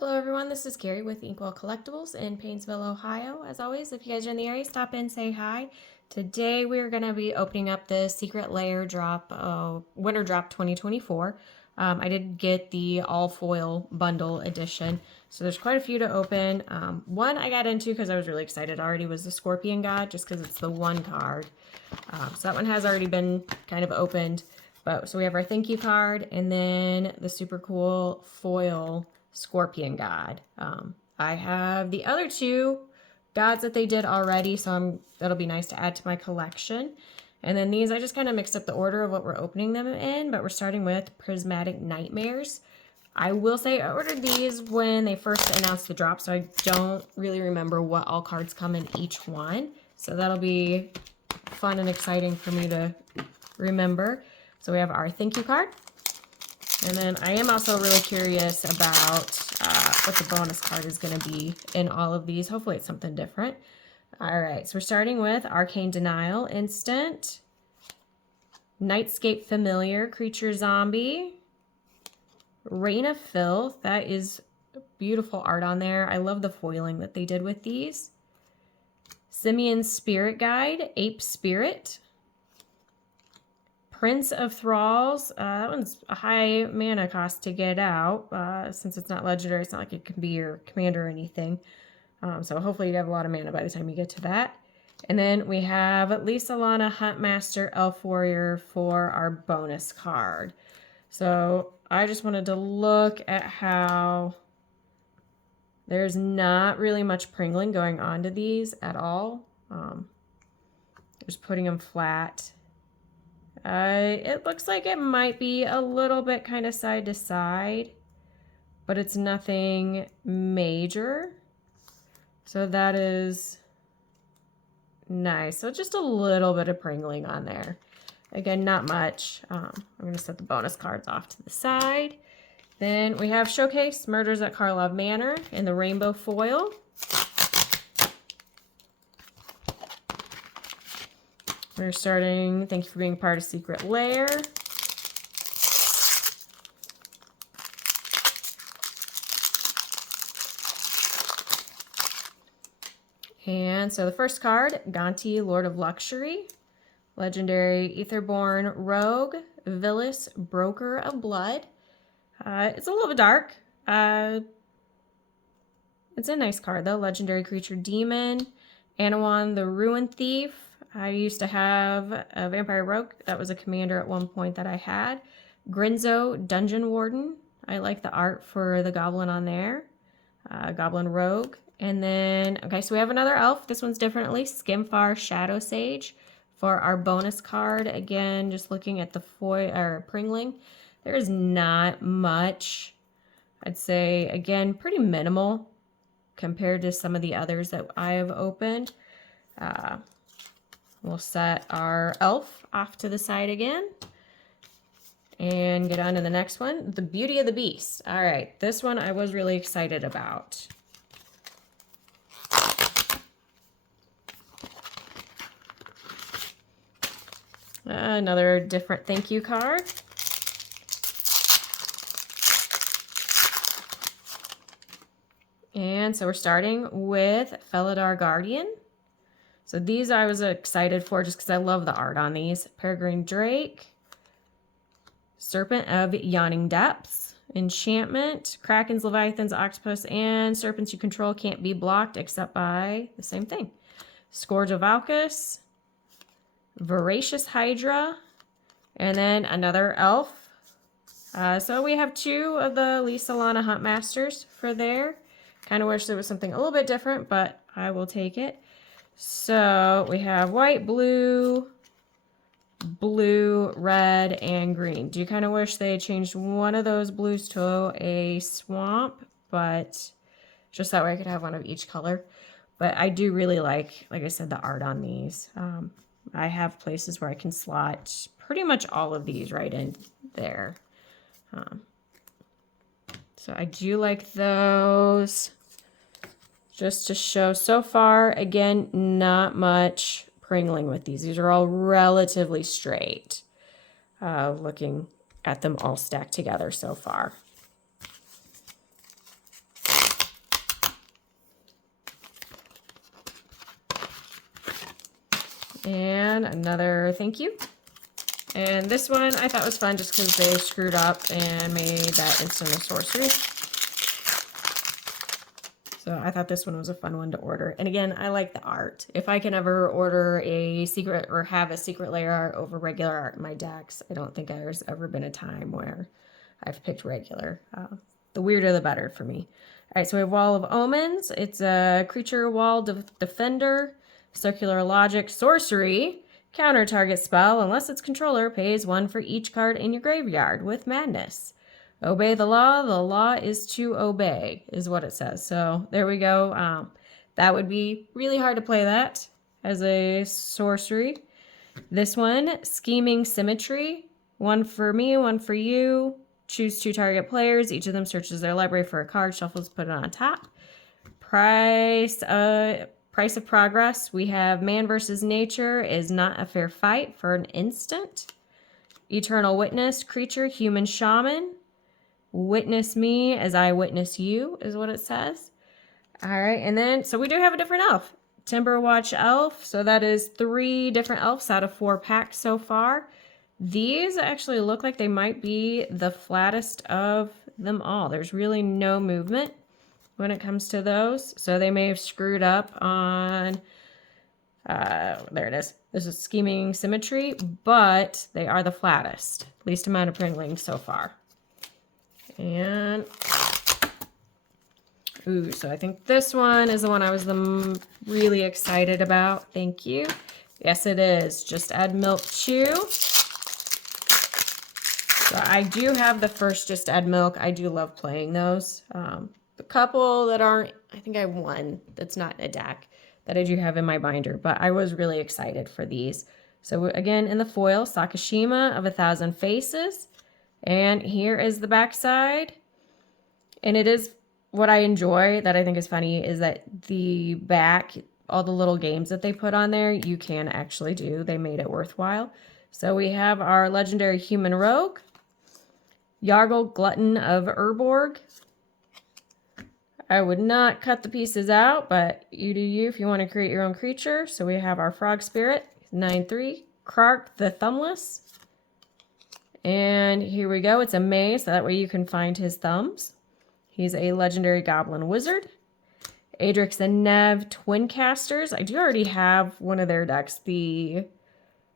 Hello everyone, this is Carrie with Inkwell Collectibles in Painesville, Ohio. As always, if you guys are in the area, stop in, say hi. Today we're going to be opening up the Secret Lair drop, Winter Drop 2024. I did get the all foil bundle edition, so there's quite a few to open. One I got into because I was really excited already was the Scorpion God, just because it's the one card. So that one has already been kind of opened. So we have our thank you card and then the super cool foil Scorpion God. I have the other two gods that they did already, so that'll be nice to add to my collection. And then these, I just kind of mixed up the order of what we're opening them in, but we're starting with Prismatic Nightmares. I will say I ordered these when they first announced the drop, so I don't really remember what all cards come in each one. So that'll be fun and exciting for me to remember. So we have our thank you card. And then I am also really curious about what the bonus card is going to be in all of these. Hopefully it's something different. All right, so we're starting with Arcane Denial Instant, Nightscape Familiar, Creature Zombie, Reign of Filth. That is beautiful art on there. I love the foiling that they did with these. Simeon's Spirit Guide, Ape Spirit. Prince of Thralls, that one's a high mana cost to get out. Since it's not legendary, it's not like it can be your commander or anything. So hopefully you have a lot of mana by the time you get to that. And then we have Lisa Lana Huntmaster Elf Warrior for our bonus card. So I just wanted to look at how there's not really much pringling going on to these at all. Just putting them flat. It looks like it might be a little bit kind of side to side, but it's nothing major. So that is nice. So just a little bit of pringling on there. Again, not much. I'm going to set the bonus cards off to the side. Then we have Showcase Murders at Karlov Manor in the rainbow foil. We're starting, thank you for being part of Secret Lair. And so the first card, Gonti, Lord of Luxury. Legendary Aetherborn Rogue, Villas, Broker of Blood. It's a little bit dark. It's a nice card though. Legendary Creature Demon. Anawan, the Ruin Thief. I used to have a Vampire Rogue. That was a commander at one point that I had. Grinzo, Dungeon Warden. I like the art for the goblin on there. Goblin Rogue. And then, okay, so we have another elf. This one's differently. Skimfar Shadow Sage for our bonus card. Again, just looking at the foil or pringling. There's not much. I'd say, again, pretty minimal compared to some of the others that I have opened. We'll set our elf off to the side again and get on to the next one. The Beauty of the Beast. All right, this one I was really excited about. Another different thank you card. And so we're starting with Felidar Guardian. So these I was excited for just because I love the art on these. Peregrine Drake, Serpent of Yawning Depths, Enchantment, Krakens, Leviathans, Octopus, and Serpents you control can't be blocked except by the same thing. Scourge of Valkus, Voracious Hydra, and then another elf. So we have two of the Lisa Lana Huntmasters for there. Kind of wish there was something a little bit different, but I will take it. So we have white, blue, red, and green. Do you kind of wish they had changed one of those blues to a swamp, but just that way I could have one of each color. But I do really like I said, the art on these. I have places where I can slot pretty much all of these right in there. So I do like those. Just to show so far, again, not much pringling with these. These are all relatively straight. Looking at them all stacked together so far. And another thank you. And this one I thought was fun just because they screwed up and made that instant of sorcery. So I thought this one was a fun one to order. And again, I like the art. If I can ever order a secret or have a Secret Lair art over regular art in my decks, I don't think there's ever been a time where I've picked regular. The weirder the better for me. All right, so we have Wall of Omens. It's a creature wall defender, circular logic, sorcery, counter target spell unless its controller pays 1 for each card in your graveyard with madness. Obey the law is to obey, is what it says. So there we go. That would be really hard to play that as a sorcery. This one, Scheming Symmetry. 1 for me, 1 for you. Choose 2 target players. Each of them searches their library for a card, shuffles, put it on top. Price of Progress. We have Man versus Nature is not a fair fight for an instant. Eternal Witness, creature, human shaman. Witness me as I witness you is what it says. All right, and then, so we do have a different elf. Timberwatch Elf, so that is 3 different elves out of 4 packs so far. These actually look like they might be the flattest of them all. There's really no movement when it comes to those. So they may have screwed up on, there it is. This is Scheming Symmetry, but they are the flattest. Least amount of pringling so far. And, ooh, so I think this one is the one I was really excited about. Thank you. Yes, it is. Just add milk chew. So I do have the first Just Add Milk. I do love playing those. The couple that aren't, I think I have one that's not in a deck that I do have in my binder, but I was really excited for these. So again, in the foil, Sakashima of 1,000 Faces. And here is the backside. And it is what I enjoy that I think is funny is that the back, all the little games that they put on there, you can actually do. They made it worthwhile. So we have our legendary human rogue, Yargle Glutton of Urborg. I would not cut the pieces out, but you do you if you want to create your own creature. So we have our Frog Spirit, 9/3, Krark the Thumbless. And here we go. It's a maze, so that way you can find his thumbs. He's a legendary goblin wizard. Adrix and Nev Twin Casters. I do already have one of their decks, the,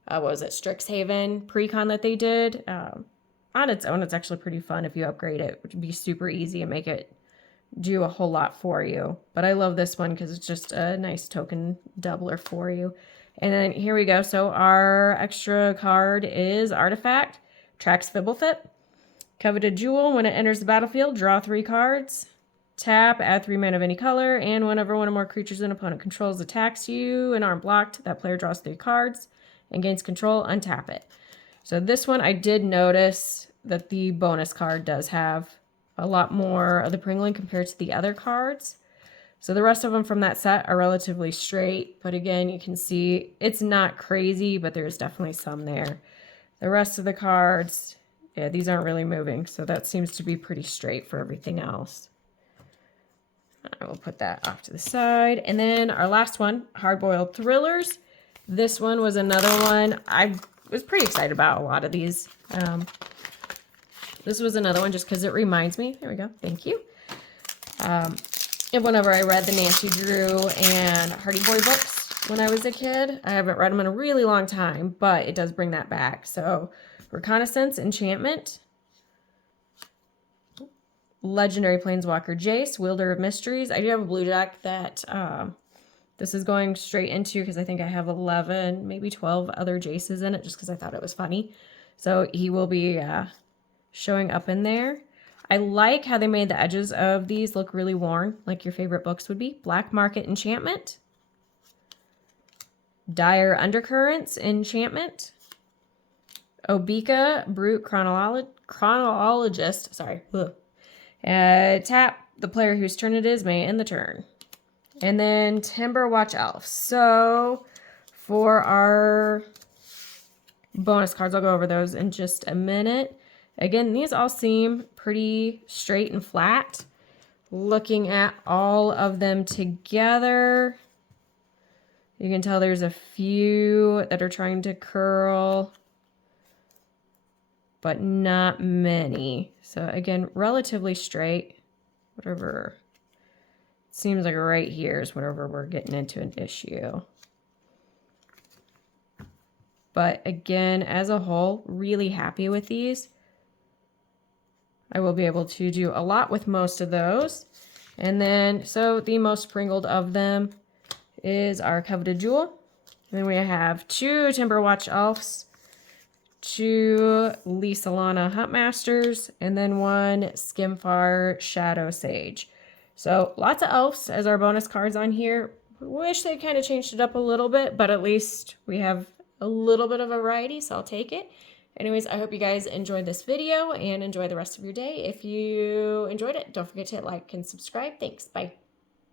what was it, Strixhaven Precon that they did. On its own, it's actually pretty fun if you upgrade it. It would be super easy and make it do a whole lot for you. But I love this one because it's just a nice token doubler for you. And then here we go. So our extra card is Artifact. Tracks Fibblefip. Coveted Jewel. When it enters the battlefield, draw 3 cards. Tap, add 3 mana of any color, and whenever one or more creatures an opponent controls attacks you and aren't blocked, that player draws 3 cards and gains control, untap it. So this one, I did notice that the bonus card does have a lot more of the pringling compared to the other cards. So the rest of them from that set are relatively straight, but again, you can see it's not crazy, but there's definitely some there. The rest of the cards, yeah, these aren't really moving, so that seems to be pretty straight for everything else. I will put that off to the side. And then our last one, Hard-Boiled Thrillers. This one was another one I was pretty excited about a lot of these. This was another one just because it reminds me. There we go. Thank you. And whenever I read the Nancy Drew and Hardy Boy books when I was a kid, I haven't read them in a really long time, but it does bring that back. So Reconnaissance, Enchantment. Legendary Planeswalker Jace, Wielder of Mysteries. I do have a blue deck that this is going straight into because I think I have 11, maybe 12 other Jaces in it just because I thought it was funny. So he will be showing up in there. I like how they made the edges of these look really worn, like your favorite books would be. Black Market Enchantment. Dire Undercurrents Enchantment. Obika Brute Chronologist. Sorry. Ugh. Tap the player whose turn it is may end the turn. And then Timberwatch Elf. So for our bonus cards, I'll go over those in just a minute. Again, these all seem pretty straight and flat. Looking at all of them together, You can tell there's a few that are trying to curl, but not many. So again, relatively straight. Whatever. Seems like right here is whenever we're getting into an issue. But again, as a whole, really happy with these. I will be able to do a lot with most of those. And then, so the most sprinkled of them is our Coveted Jewel. And then we have 2 Timberwatch Elves, 2 Lisa Lana Huntmasters, and then 1 Skimfar Shadow Sage. So lots of elves as our bonus cards on here. Wish they kind of changed it up a little bit, but at least we have a little bit of variety, so I'll take it. Anyways, I hope you guys enjoyed this video and enjoy the rest of your day. If you enjoyed it, don't forget to hit like and subscribe. Thanks. Bye.